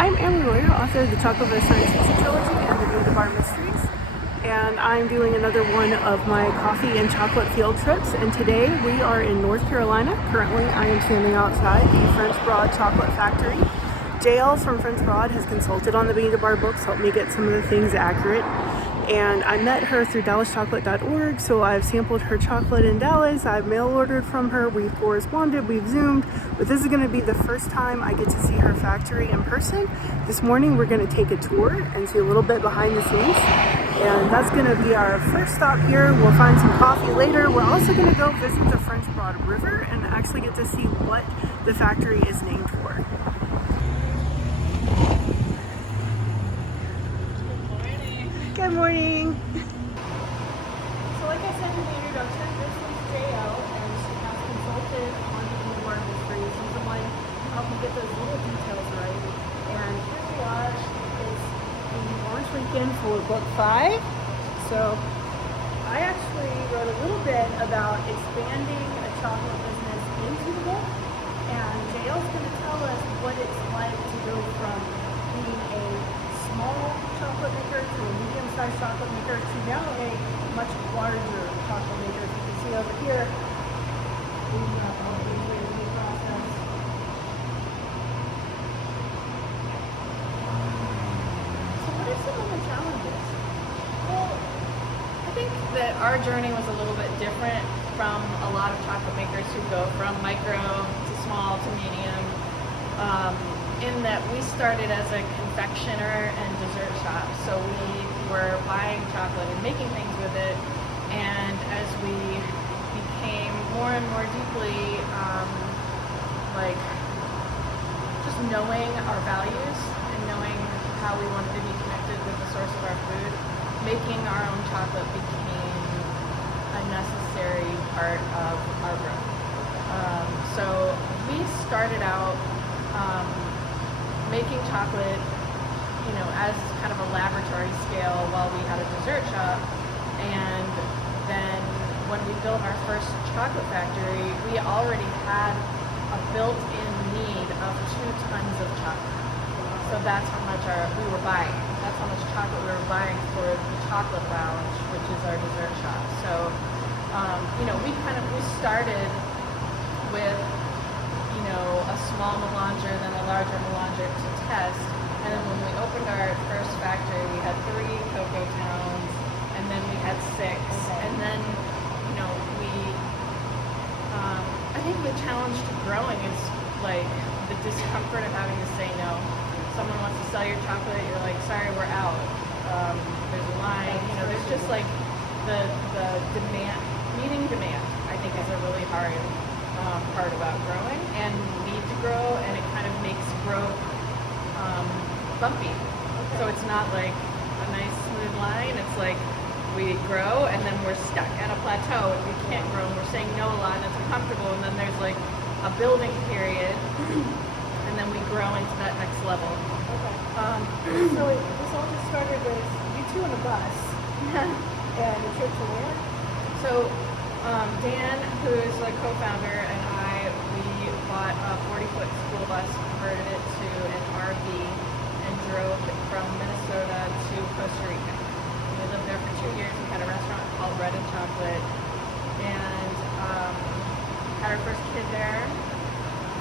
I'm Amber Royer, author of the Chocolate Science Fiction Trilogy and the Bean to Bar Mysteries. And I'm doing another one of my coffee and chocolate field trips. And today we are in North Carolina. Currently I am standing outside the French Broad Chocolate Factory. JL from French Broad has consulted on the Bean to Bar books, helped me get some of the things accurate. And I met her through DallasChocolate.org, so I've sampled her chocolate in Dallas. I've mail ordered from her, we've corresponded, we've Zoomed, but this is going to be the first time I get to see her factory in person. This morning we're going to take a tour and see a little bit behind the scenes, and that's going to be our first stop here. We'll find some coffee later. We're also going to go visit the French Broad River and actually get to see what the factory is named for. Good morning. So like I said in the introduction, this is JL, and she has consulted on the Bean to Bar Mysteries. She's the one who helped me get those little details right. And here we are. It's the launch weekend for book 5. So I actually wrote a little bit about expanding a chocolate business into the book. And JL's going to tell us what it's like to go from being a small chocolate maker to a medium-sized chocolate maker to now a much larger chocolate maker. As you can see over here, we have all the way process. So what are some of the challenges? Well, I think that our journey was a little bit different from a lot of chocolate makers who go from micro to small to medium. In that we started as a confectioner and dessert shop, so we were buying chocolate and making things with it, and as we became more and more deeply just knowing our values and knowing how we wanted to be connected with the source of our food, making our own chocolate became a necessary part of our growth. So we started out making chocolate, as kind of a laboratory scale while we had a dessert shop. And then when we built our first chocolate factory, we already had a built-in need of 2 tons of chocolate. So that's how much we were buying. That's how much chocolate we were buying for the chocolate lounge, which is our dessert shop. So, we started with a small melanger, then a larger melanger to test. And then when we opened our first factory, we had 3 cocoa towns, and then we had 6. And then, I think the challenge to growing is like the discomfort of having to say no. Someone wants to sell your chocolate, you're like, sorry, we're out. There's a line, there's just like the demand, meeting demand, I think is a really hard part about growing, and we need to grow, and it kind of makes growth bumpy. Okay. So it's not like a nice smooth line. It's like we grow and then we're stuck at a plateau and we can't grow and we're saying no a lot and it's uncomfortable, and then there's like a building period and then we grow into that next level. Okay. So this all just started with you 2 on a bus and a trip to where? So Dan, who's the co-founder, and I, we bought a 40-foot school bus, converted it to an RV, and drove from Minnesota to Costa Rica. We lived there for 2 years. We had a restaurant called Bread and Chocolate, and had our first kid there.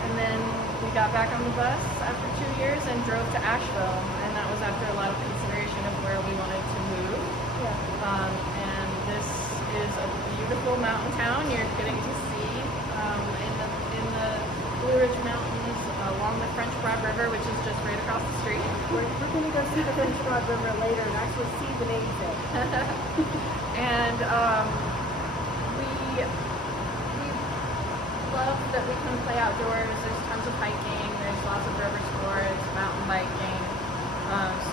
And then we got back on the bus after 2 years and drove to Asheville, and that was after a lot of consideration of where we wanted to move. Yeah. And this is a beautiful mountain town. You're getting to see in the Blue Ridge Mountains along the French Broad River, which is just right across the street. We're going to go see the French Broad River later and actually see the name of it. And we love that we can play outdoors. There's tons of hiking. There's lots of river sports, mountain biking.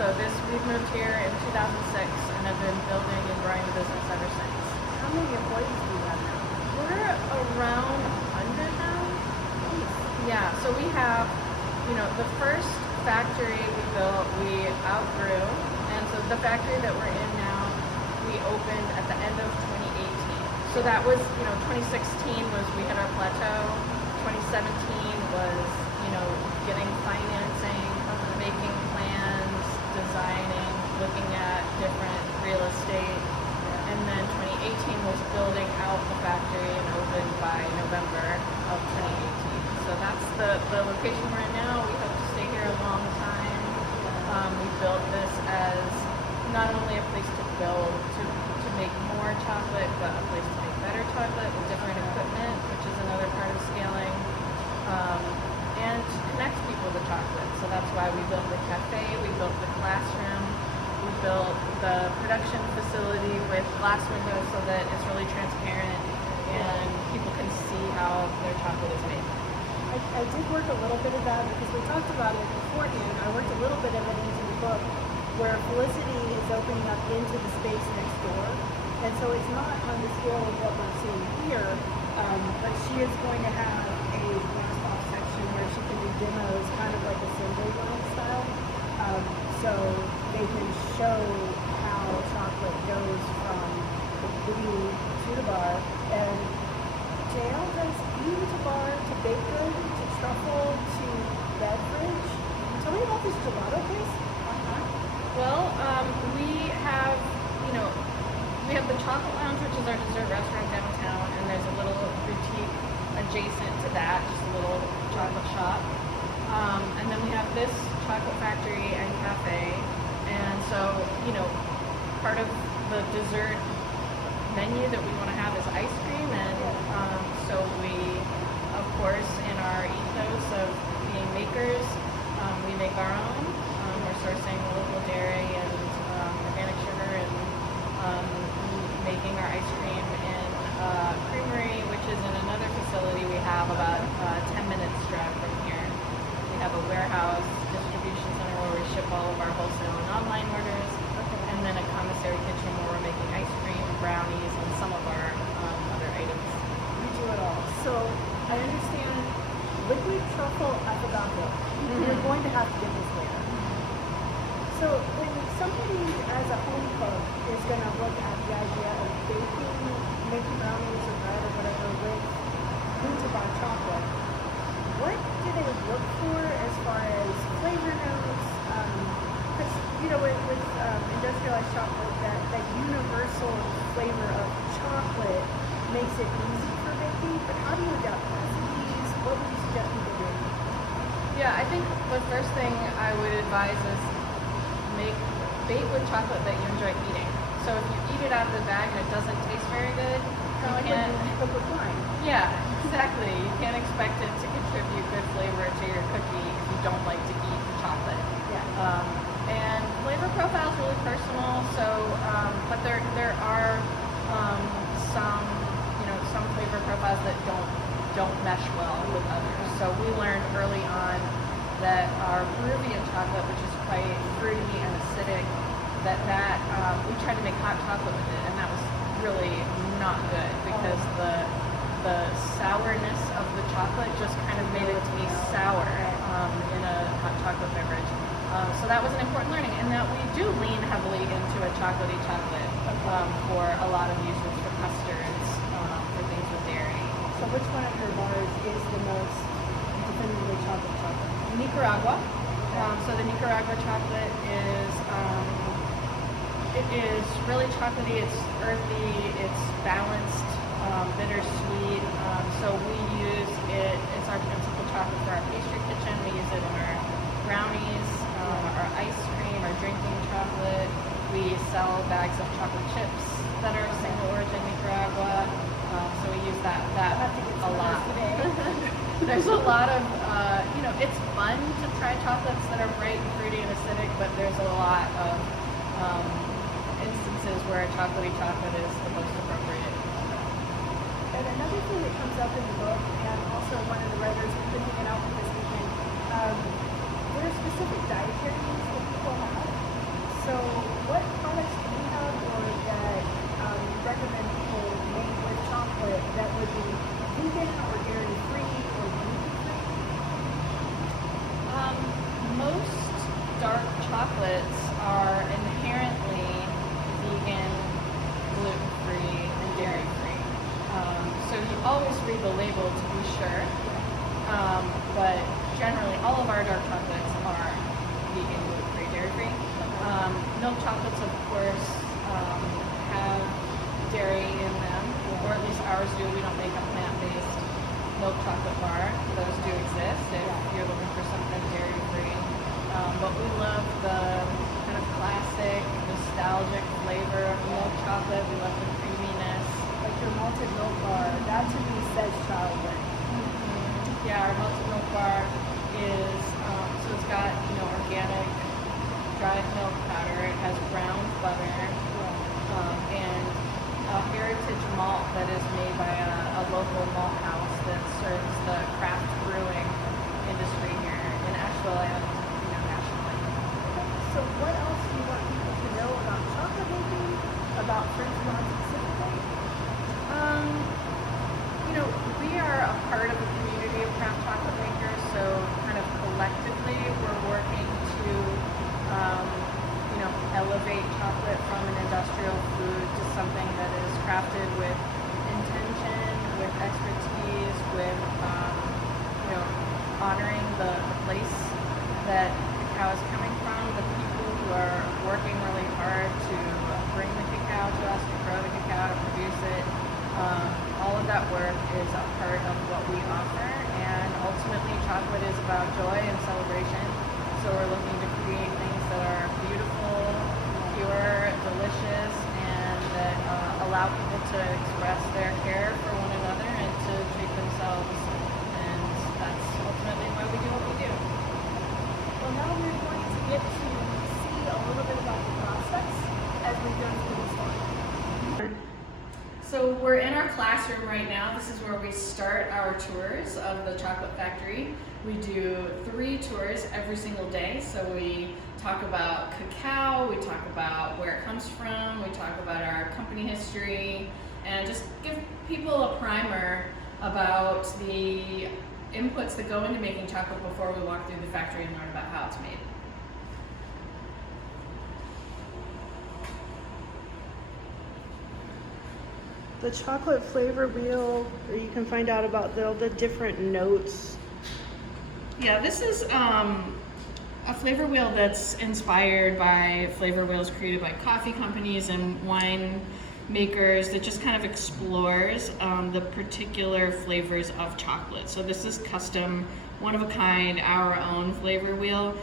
So we've moved here in 2006 and have been building and growing the business ever since. How many employees do you have now? We're around 100 now. Yeah, so we have, the first factory we built, we outgrew. And so the factory that we're in now, we opened at the end of 2018. So that was, 2016 was we hit our plateau. 2017 was, getting financing, making by November of 2018. So that's the location we're in now. We hope to stay here a long time. We built this as not only a place to build, to make more chocolate, but a place to make better chocolate with different equipment, which is another part of scaling, and to connect people to chocolate. So that's why we built the cafe, we built the classroom, we built the production facility with glass windows so that it's really transparent and people can see how their chocolate is made. I did work a little bit of that because we talked about it beforehand. I worked a little bit of it into the book where Felicity is opening up into the space next door. And so it's not on the scale of what we're seeing here, but she is going to have a glass off section where she can do demos, kind of like assembly line style. So they can show how chocolate goes from the bean to the bar. And JL does bean to bar to baked good to truffle to beverage. Tell me about this gelato place. Well, we have, we have the Chocolate Lounge, which is our dessert restaurant downtown, and there's a little boutique adjacent to that, just a little chocolate shop. And then we have this chocolate factory and cafe. And so, part of the dessert menu that we want to have is ice cream. And so we, of course, in our ethos of being makers, we make our own. We're sourcing local dairy and organic sugar and making our ice cream in a creamery, which is in another facility we have about 10 minutes drive from here. We have a warehouse distribution center where we ship all of our wholesale and online orders, and then a commissary kitchen where we're making ice cream, brownies, and some of our other items. We do it all. So I understand liquid truffle affogato. You're going to have to get this later. So when somebody as a home cook is going to look at the idea of making brownies or bread or whatever with bean-to-bar chocolate, what do they look for as far as flavor notes? Because with industrialized chocolate, that universal flavor of chocolate makes it easy for baking. But how do you adapt recipes? What would you suggest people do? Yeah, I think the first thing I would advise is bake with chocolate that you enjoy eating. So if you eat it out of the bag and it doesn't taste very good, Kind of like when you cook with wine. Yeah, exactly. You can't expect it to contribute good flavor to your cookie if you don't like to eat the chocolate. Yeah. And flavor profile is really personal. So, but there are some flavor profiles that don't mesh well with others. So we learned early on that our Peruvian chocolate, which is quite fruity and acidic, that we tried to make hot chocolate with it, and that was really not good because the sourness of the chocolate just kind of made it taste sour in a hot chocolate beverage. So that was an important learning, and that we do lean heavily into a chocolatey chocolate for a lot of uses, for custards, for things with dairy. So which one of your bars is the most definitively chocolate? Nicaragua. So the Nicaragua chocolate is it is really chocolatey. It's earthy. It's balanced, bittersweet. So we use it. It's our principal chocolate for our pastry kitchen. We use it in our brownies, our ice cream, our drinking chocolate. We sell bags of chocolate chips that are single origin Nicaragua. So we use that a lot. There's a lot of, it's fun to try chocolates that are bright and fruity and acidic, but there's a lot of instances where a chocolatey chocolate is the most appropriate. And another thing that comes up in the book, and also one of the writers we've been hanging out with this weekend, there are specific dietary needs that people have. So what products do you have or that you recommend people make with chocolate that would be vegan or dairy-free or gluten-free? Most dark chocolates are inherently vegan, gluten-free, and dairy-free. So you always read the label to be sure, but generally all of our dark chocolates are vegan, gluten-free, dairy-free. Milk chocolates, of course, have dairy in them, or at least ours do. We don't make a plant-based milk chocolate bar. Those do exist if you're looking for something dairy-free. But we love the kind of classic, nostalgic flavor of milk chocolate. We love the creaminess. Like your malted milk bar, that to me says childhood. Yeah, our malted milk bar is, so it's got, organic dried milk powder. It has browned butter and a heritage malt that is made by a local malt house that serves the craft brewing industry here in Asheville and nationally. So what else do you want people to know about chocolate making, about French Lawn specifically? We are a part of a community of craft chocolate makers, so kind of collectively we're working to, elevate chocolate from an industrial food to something that is crafted with intention, with expertise, with, honoring the place that cacao is coming from, the people who are working really hard to bring the cacao to us, to grow the cacao, to produce it. All of that work is a part of what we offer, and ultimately chocolate is about joy and celebration. So we're looking to create things that are beautiful, pure, delicious, and that allow people to express their care for one another and to treat themselves. And that's ultimately why we do what we do. Well, now we're going to get to see a little bit about the process as we go through the story. So we're in our classroom right now. This is where we start our tours of the chocolate factory. We do 3 tours every single day. So we talk about cacao, we talk about where it comes from, we talk about our company history, and just give people a primer about the inputs that go into making chocolate before we walk through the factory and learn about how it's made. The chocolate flavor wheel, where you can find out about the different notes. Yeah, this is a flavor wheel that's inspired by flavor wheels created by coffee companies and wine makers that just kind of explores the particular flavors of chocolate. So this is custom, one of a kind, our own flavor wheel.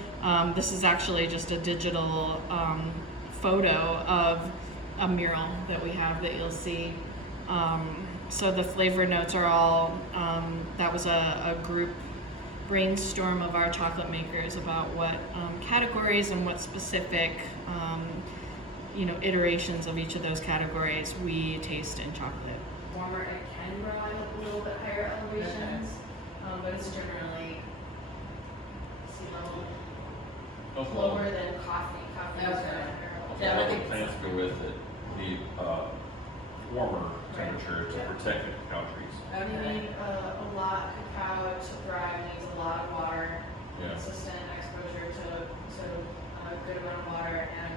This is actually just a digital photo of a mural that we have that you'll see. So the flavor notes are all, that was a group brainstorm of our chocolate makers about what categories and what specific iterations of each of those categories we taste in chocolate. Warmer, it can grow at a little bit higher elevations, but it's generally sea level lower than coffee. Coffee is Yeah, all the plants go with it. The warmer temperature to protect the cacao trees. You need a lot of cacao to thrive. Needs a lot of water, consistent exposure to a good amount of water, and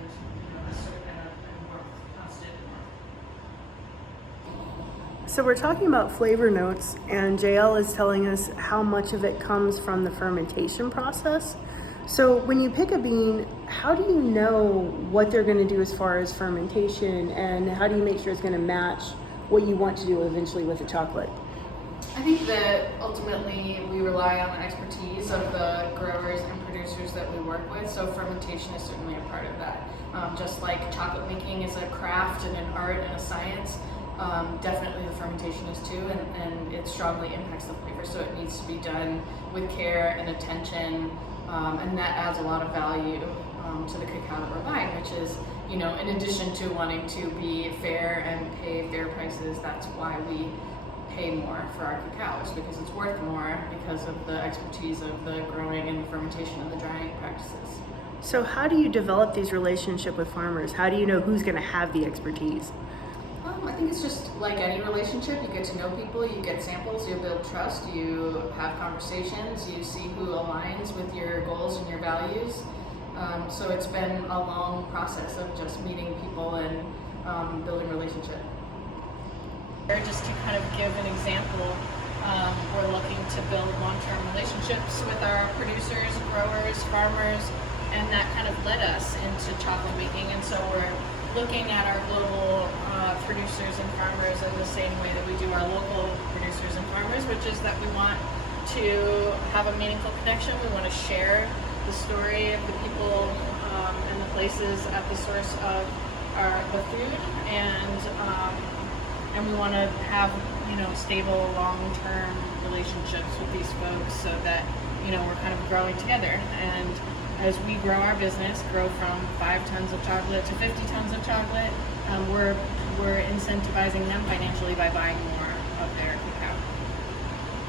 a certain kind of warmth, constant warmth. So we're talking about flavor notes, and JL is telling us how much of it comes from the fermentation process. So when you pick a bean, how do you know what they're going to do as far as fermentation, and how do you make sure it's going to match what you want to do eventually with the chocolate? I think that ultimately we rely on the expertise of the growers and producers that we work with, so fermentation is certainly a part of that. Just like chocolate making is a craft and an art and a science, definitely the fermentation is too, and it strongly impacts the flavor, so it needs to be done with care and attention, and that adds a lot of value to the cacao that we're buying, which is, in addition to wanting to be fair and pay fair prices, that's why we pay more for our cacao, is because it's worth more because of the expertise of the growing and the fermentation and the drying practices. So how do you develop these relationships with farmers? How do you know who's going to have the expertise? I think it's just like any relationship. You get to know people, you get samples, you build trust, you have conversations, you see who aligns with your goals and your values. So it's been a long process of just meeting people and building relationship. Just to kind of give an example, we're looking to build long-term relationships with our producers, growers, farmers, and that kind of led us into chocolate making. And so we're looking at our global producers and farmers in the same way that we do our local producers and farmers, which is that we want to have a meaningful connection. We want to share the story of the people and the places at the source of the food, and we want to have stable, long-term relationships with these folks so that we're kind of growing together. And as we grow our business, grow from 5 tons of chocolate to 50 tons of chocolate, we're incentivizing them financially by buying more of their cacao.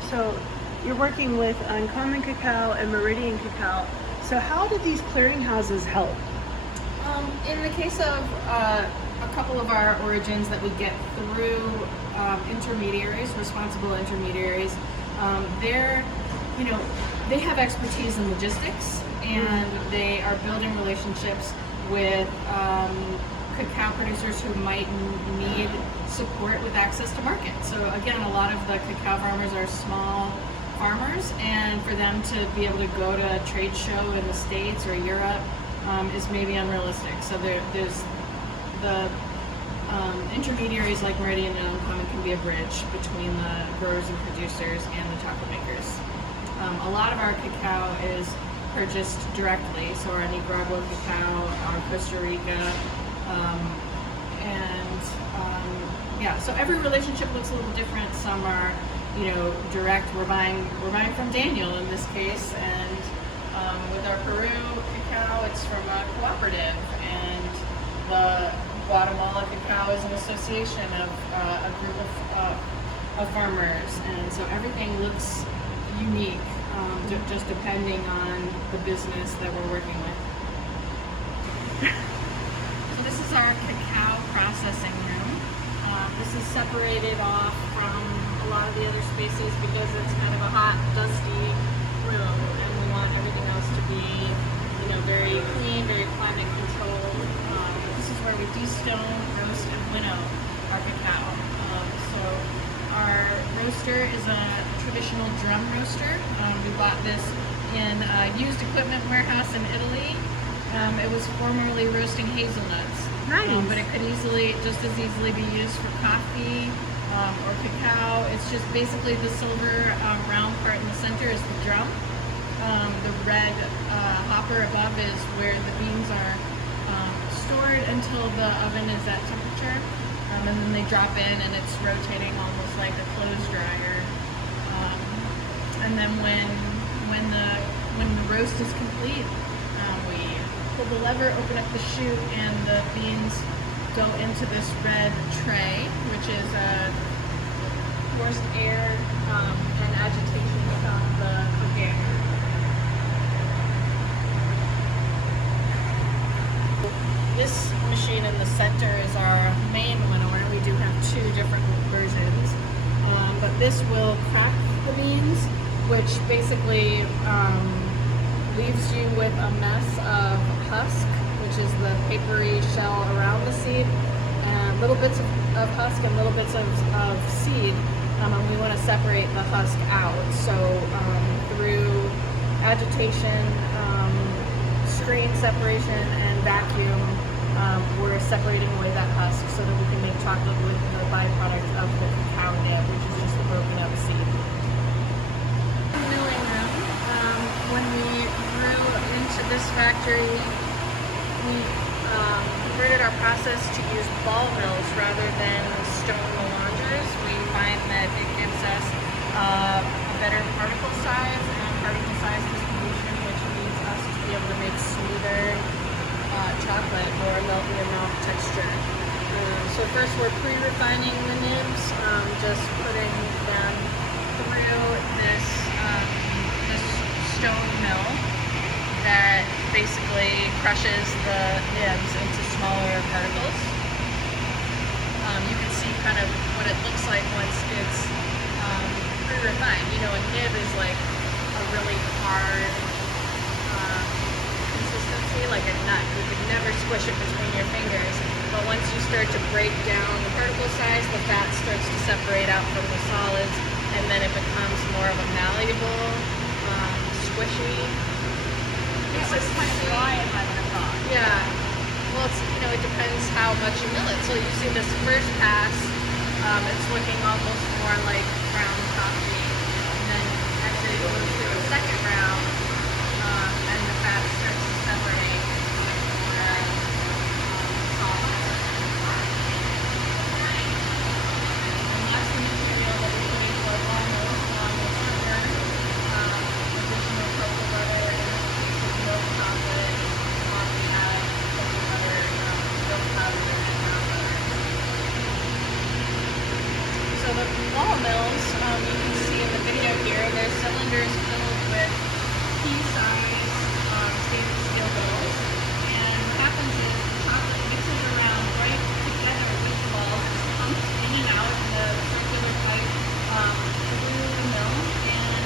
So you're working with Uncommon Cacao and Meridian Cacao. So how do these clearinghouses help? In the case of a couple of our origins that we get through intermediaries, responsible intermediaries, they have expertise in logistics, and they are building relationships with cacao producers who might need support with access to market. So again, a lot of the cacao farmers are small farmers, and for them to be able to go to a trade show in the States or Europe is maybe unrealistic. So there's the intermediaries like Meridian and Uncommon can be a bridge between the growers and producers and the chocolate makers. A lot of our cacao is purchased directly, so our Nicaragua cacao, our Costa Rica, so every relationship looks a little different. Some are, direct. We're buying from Daniel in this case, and with our Peru cacao, it's from a cooperative, and the Guatemala cacao is an association of a group of farmers, and so everything looks unique, just depending on the business that we're working with. So this is our cacao processing room. This is separated off from a lot of the other spaces because it's kind of a hot, dusty room, and we want everything else to be, very clean, very climate controlled. This is where we de-stone, roast, and winnow our cacao. So our roaster is a traditional drum roaster. We bought this in a used equipment warehouse in Italy. It was formerly roasting hazelnuts. Nice. But it could just as easily be used for coffee or cacao. It's just basically the silver round part in the center is the drum. The red hopper above is where the beans are stored until the oven is at temperature. And then they drop in and it's rotating almost like a clothes dryer. And then when the roast is complete, we pull the lever, open up the chute, and the beans go into this red tray, which is forced air and agitation from the cooking. This machine in the center is our main winnower. We do have 2 different versions, but this will crack the beans, which basically leaves you with a mess of husk, which is the papery shell around the seed, and little bits of husk and little bits of seed, and we want to separate the husk out. So through agitation, screen separation, and vacuum, we're separating away that husk so that we can make chocolate with the byproduct of the cacao nib, which is just the broken up seed. When we grew into this factory, we converted our process to use ball mills rather than stone melangers. We find that it gives us a better particle size and particle size distribution, which leads us to be able to make smoother chocolate, more melty and mouth texture. So first we're pre-refining the nibs, just putting them through this stone mill that basically crushes the nibs into smaller particles. You can see kind of what it looks like once it's pre-refined. A nib is like a really hard consistency, like a nut. You could never squish it between your fingers. But once you start to break down the particle size, the fat starts to separate out from the solids, and then it becomes more of a malleable, squishy. It was kind of dry if I would have thought. Yeah. Well, it depends how touch and mill it. So you see this first pass, it's looking almost more like ground coffee, and then as it goes through a second round, and the fat starts to separate, and softness. And that's the material that we're putting for almost on the burner. Additional cocoa butter, in this case is milk chocolate. We have cocoa butter, milk powder, and brown butter. So the ball mills, you can see in the video here, there's cylinders filled with pea-sized stainless steel balls. And what happens is the chocolate mixes around right together with the balls. It's pumped in and out in the circular pipe through the mill. And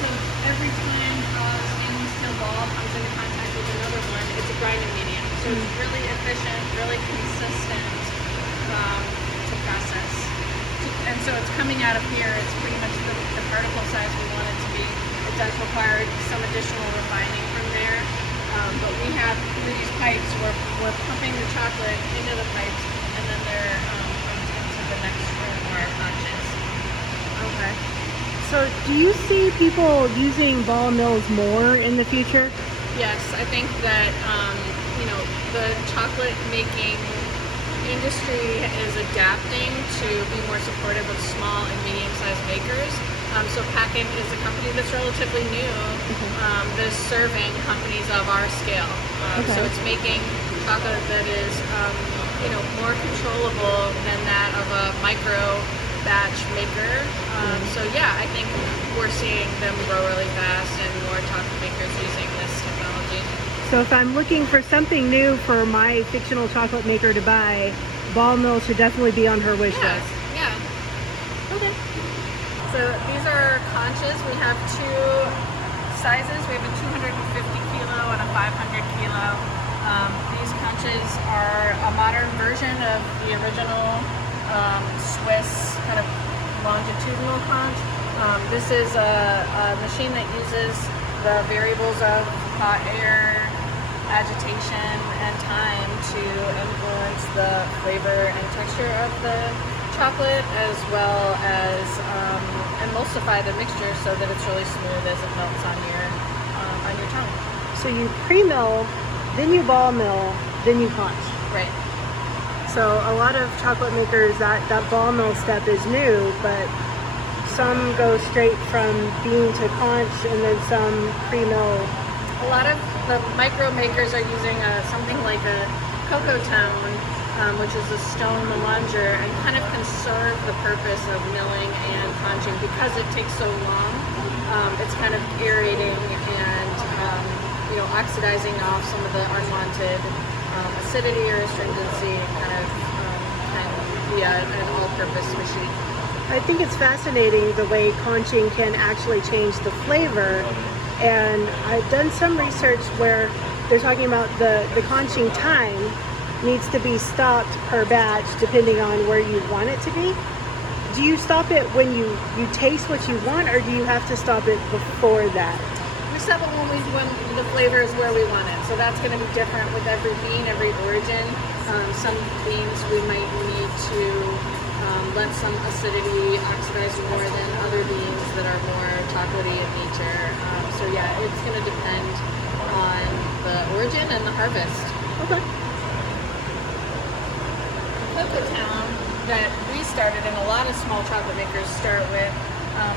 so every time a stainless steel ball comes into contact with another one, it's a grinding medium. So it's really efficient, really consistent to process. And so it's coming out of here, it's pretty much the particle size we want it to be. It does require some additional refining from there. But we have, through these pipes, we're pumping the chocolate into the pipes, and then they're pumped into the next room where our punch is. Okay. So do you see people using ball mills more in the future? Yes, I think that, the chocolate making industry is adapting to be more supportive of small and medium-sized makers. So Packet is a company that's relatively new, that's serving companies of our scale. So it's making chocolate that is, more controllable than that of a micro batch maker. So yeah, I think we're seeing them grow really fast and more chocolate makers using this technology. So if I'm looking for something new for my fictional chocolate maker to buy, ball mill should definitely be on her wish list. Yeah. Okay. So these are conches. We have two sizes. We have a 250 kilo and a 500 kilo. These conches are a modern version of the original Swiss kind of longitudinal conch. This is a machine that uses the variables of hot air, agitation, and time to influence the flavor and texture of the chocolate, as well as emulsify the mixture so that it's really smooth as it melts on your tongue. So you pre-mill, then you ball mill, then you conch. Right. So a lot of chocolate makers, that ball mill step is new, but some go straight from bean to conch, and then some pre-mill. A lot of the micro makers are using something like a cocoa tone, which is a stone melanger, and kind of conserve the purpose of milling and conching because it takes so long. It's kind of aerating and oxidizing off some of the unwanted acidity or astringency, and kind of can be an all-purpose machine. I think it's fascinating the way conching can actually change the flavor. And I've done some research where they're talking about the conching time needs to be stopped per batch depending on where you want it to be. Do you stop it when you taste what you want, or do you have to stop it before that? We stop it when the flavor is where we want it. So that's going to be different with every bean, every origin. Some beans we might need to let some acidity oxidize more than other beans that are more chocolatey in nature. So yeah, it's going to depend on the origin and the harvest. Okay. Cocoa Town that we started, and a lot of small chocolate makers start with,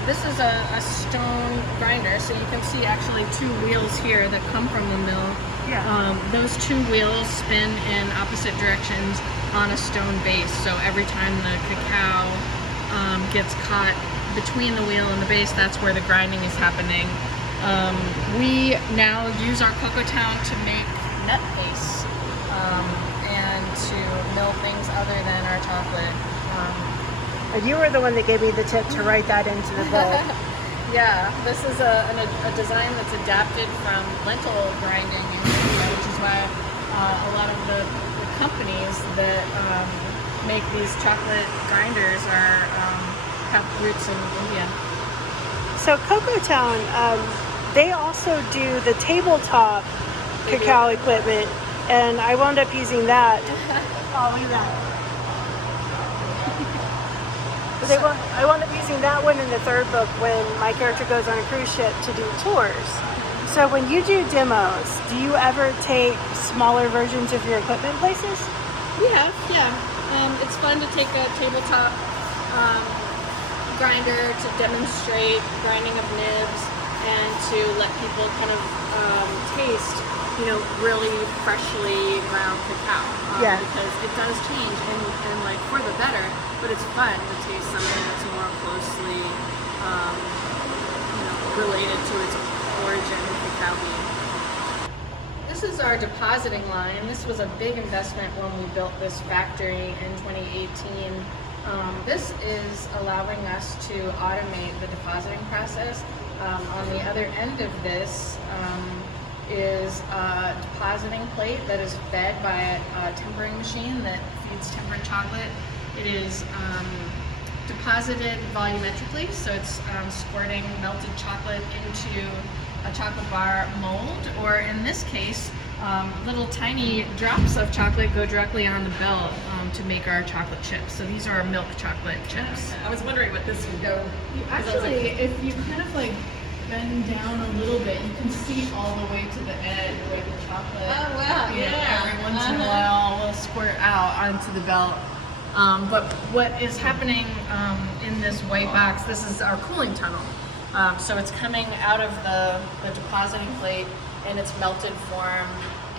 this is a stone grinder, so you can see actually two wheels here that come from the mill. Yeah. Those two wheels spin in opposite directions on a stone base, so every time the cacao gets caught between the wheel and the base, that's where the grinding is happening. We now use our Cocoa Town to make nut paste and to mill things other than our chocolate. You were the one that gave me the tip to write that into the book. Yeah, this is a design that's adapted from lentil grinding, which is why a lot of the companies that make these chocolate grinders have roots in India. So Cocoa Town, they also do the tabletop cacao equipment, and I wound up using that. Oh, look at that. But I wound up using that one in the third book when my character goes on a cruise ship to do tours. So when you do demos, do you ever take smaller versions of your equipment places? Yeah. It's fun to take a tabletop grinder to demonstrate grinding of nibs and to let people kind of taste, really freshly ground cacao. Yeah. Because it does change and like for the better, but it's fun to taste something that's more closely, related to its origin, cacao bean. This is our depositing line. This was a big investment when we built this factory in 2018. This is allowing us to automate the depositing process. On the other end of this is a depositing plate that is fed by a tempering machine that feeds tempered chocolate. It is deposited volumetrically, so it's squirting melted chocolate into a chocolate bar mold, or in this case, little tiny drops of chocolate go directly on the belt to make our chocolate chips. So these are our milk chocolate chips. I was wondering what this would go. Actually, if you kind of like bend down a little bit, you can see all the way to the edge where the chocolate. Oh wow! Every once in a while, will squirt out onto the belt. But what is happening in this white box? This is our cooling tunnel. So it's coming out of the depositing plate in its melted form,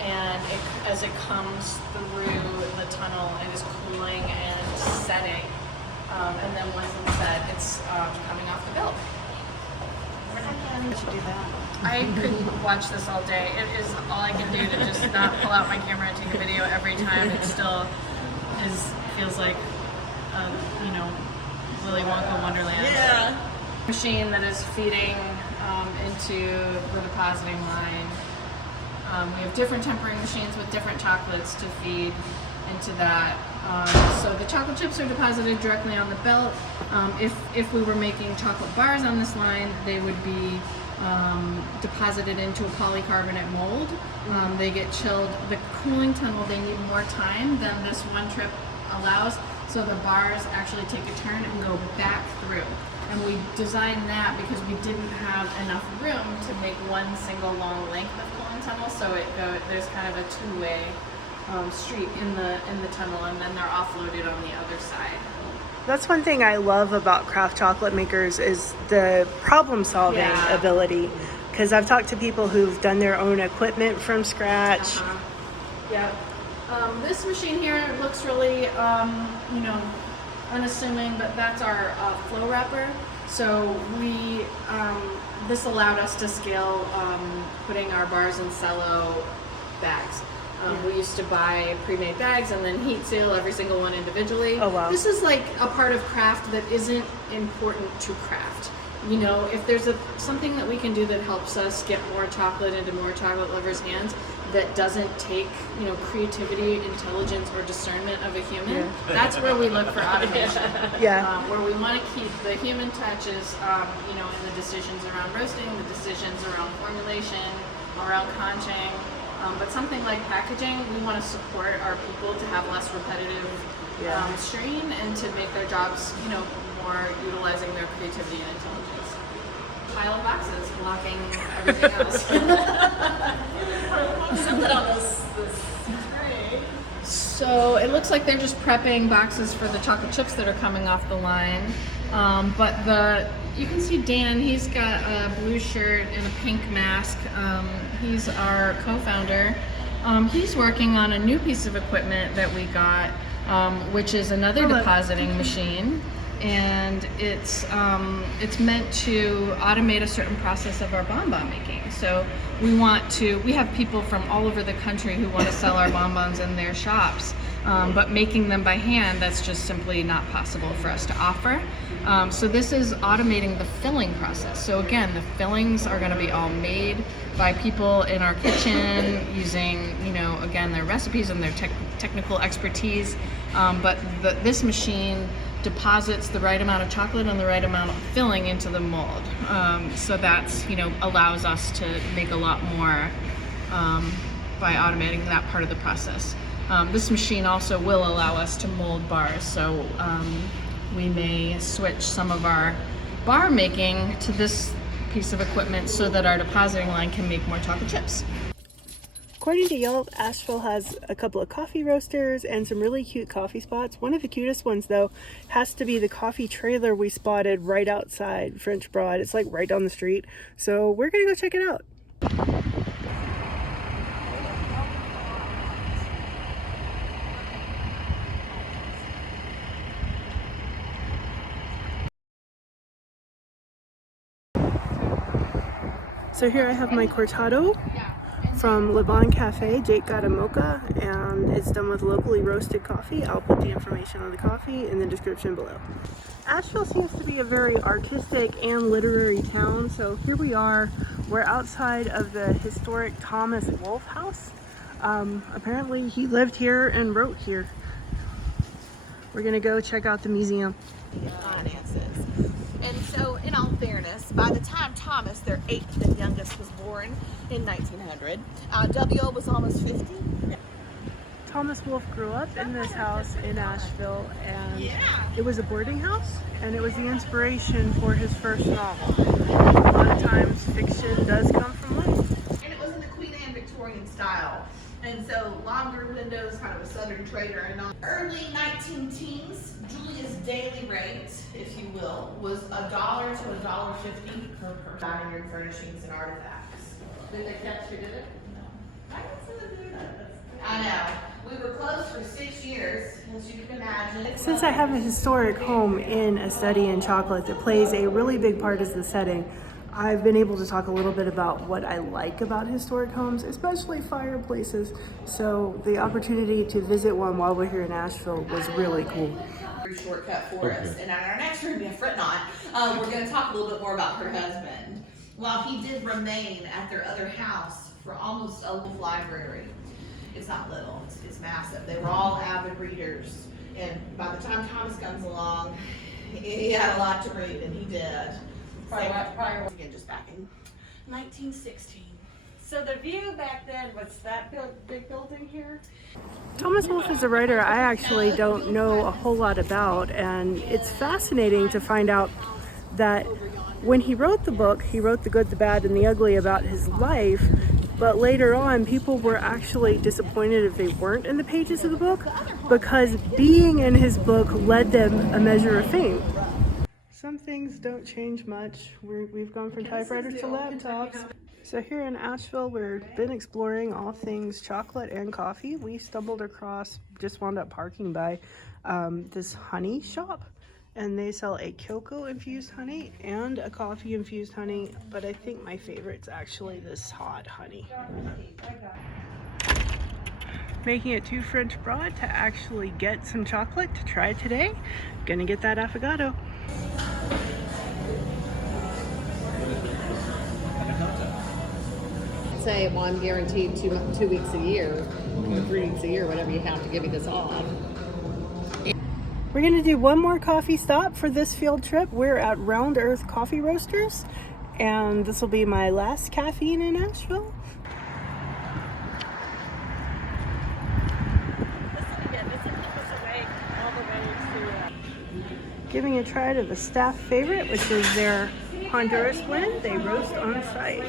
and as it comes through the tunnel, it is cooling and setting. And then once it's set, it's coming off the belt. You should do that. I could watch this all day. It is all I can do to just not pull out my camera and take a video every time. It still feels like, Willy Wonka Wonderland. Yeah. Machine that is feeding into the depositing line. We have different tempering machines with different chocolates to feed into that. So the chocolate chips are deposited directly on the belt. If we were making chocolate bars on this line, they would be deposited into a polycarbonate mold. They get chilled. The cooling tunnel, they need more time than this one trip allows, so the bars actually take a turn and go back through. And we designed that because we didn't have enough room to make one single long length of cooling tunnel, so there's kind of a two-way street in the tunnel, and then they're offloaded on the other side. That's one thing I love about craft chocolate makers is the problem-solving ability. Because I've talked to people who've done their own equipment from scratch. Yeah. This machine here looks really, unassuming, but that's our flow wrapper. So this allowed us to scale putting our bars in cello bags. We used to buy pre-made bags and then heat seal every single one individually. Oh, wow. This is like a part of craft that isn't important to craft. If there's something that we can do that helps us get more chocolate into more chocolate lovers' hands that doesn't take, creativity, intelligence, or discernment of a human, that's where we look for automation. Where we want to keep the human touches, in the decisions around roasting, the decisions around formulation, around conching. But something like packaging, we want to support our people to have less repetitive strain and to make their jobs, more utilizing their creativity and intelligence. Pile of boxes blocking everything else. Something on this tray. So it looks like they're just prepping boxes for the chocolate chips that are coming off the line. But you can see Dan, he's got a blue shirt and a pink mask. He's our co-founder. He's working on a new piece of equipment that we got, which is another depositing machine. And it's meant to automate a certain process of our bonbon making. So we have people from all over the country who want to sell our bonbons in their shops, but making them by hand, that's just simply not possible for us to offer. So this is automating the filling process. So again, the fillings are going to be all made by people in our kitchen using, again, their recipes and their technical expertise. But this machine deposits the right amount of chocolate and the right amount of filling into the mold. So that's, allows us to make a lot more by automating that part of the process. This machine also will allow us to mold bars, so we may switch some of our bar making to this piece of equipment so that our depositing line can make more chocolate chips. According to Yelp, Asheville has a couple of coffee roasters and some really cute coffee spots. One of the cutest ones, though, has to be the coffee trailer we spotted right outside French Broad. It's like right down the street. So we're gonna go check it out. So here I have my cortado from Le Bon Cafe. Jake got a mocha and it's done with locally roasted coffee. I'll put the information on the coffee in the description below. Asheville seems to be a very artistic and literary town. So here we are. We're outside of the historic Thomas Wolfe house. Apparently he lived here and wrote here. We're gonna go check out the museum. Finances. And so, in all fairness, by the time Thomas, their 8th and youngest, was born in 1900, W.O. was almost 50. Thomas Wolfe grew up in this house in Asheville, and it was a boarding house, and it was the inspiration for his first novel. A lot of times fiction does come from life. And it was in the Queen Anne Victorian style. And so, longer windows, kind of a southern trader. And early 19-teens, Julia's daily rate, if you will, was $1 to $1.50 per dining room furnishings and artifacts. Did they catch who did it? No. I know. We were closed for 6 years, as you can imagine. Since I have a historic home in A Study in Chocolate that plays a really big part as the setting, I've been able to talk a little bit about what I like about historic homes, especially fireplaces. So the opportunity to visit one while we're here in Asheville was really cool. Shortcut for us. And in our next room, fret not, we're going to talk a little bit more about her husband. While he did remain at their other house for almost a library, it's not little, it's massive. They were all avid readers. And by the time Thomas comes along, he had a lot to read, and he did. Prior again, just back in 1916. So the view back then was that big building here? Thomas Wolfe is a writer I actually don't know a whole lot about, and it's fascinating to find out that when he wrote the book, he wrote the good, the bad, and the ugly about his life, but later on people were actually disappointed if they weren't in the pages of the book, because being in his book led them a measure of fame. Some things don't change much. We've gone from typewriters to laptops. So here in Asheville, we've been exploring all things chocolate and coffee. We stumbled across, just wound up parking by this honey shop, and they sell a cocoa infused honey and a coffee infused honey, but I think my favorite's actually this hot honey. Making it to French Broad to actually get some chocolate to try today. Gonna get that affogato. Say, well, I'm guaranteed 2 weeks a year, or 3 weeks a year, whatever you have to give me this off. We're gonna do one more coffee stop for this field trip. We're at Round Earth Coffee Roasters, and this will be my last caffeine in Asheville. Giving a try to the staff favorite, which is their Honduras blend. They roast on site.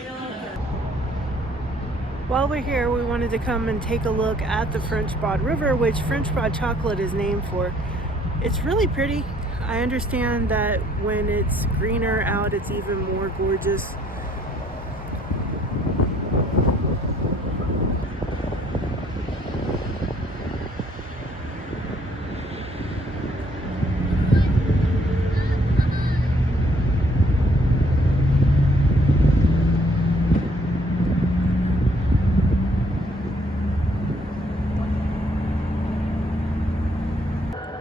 While we're here, we wanted to come and take a look at the French Broad River, which French Broad chocolate is named for. It's really pretty. I understand that when it's greener out, it's even more gorgeous.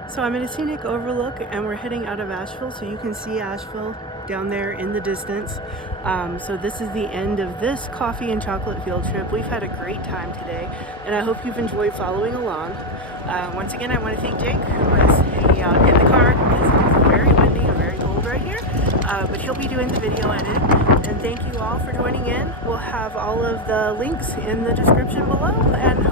So I'm at a scenic overlook and we're heading out of Asheville, so you can see Asheville down there in the distance. So this is the end of this coffee and chocolate field trip. We've had a great time today, and I hope you've enjoyed following along. Once again, I want to thank Jake, who was hanging out in the car because it's very windy and very cold right here, but he'll be doing the video edit. And thank you all for joining in. We'll have all of the links in the description below, and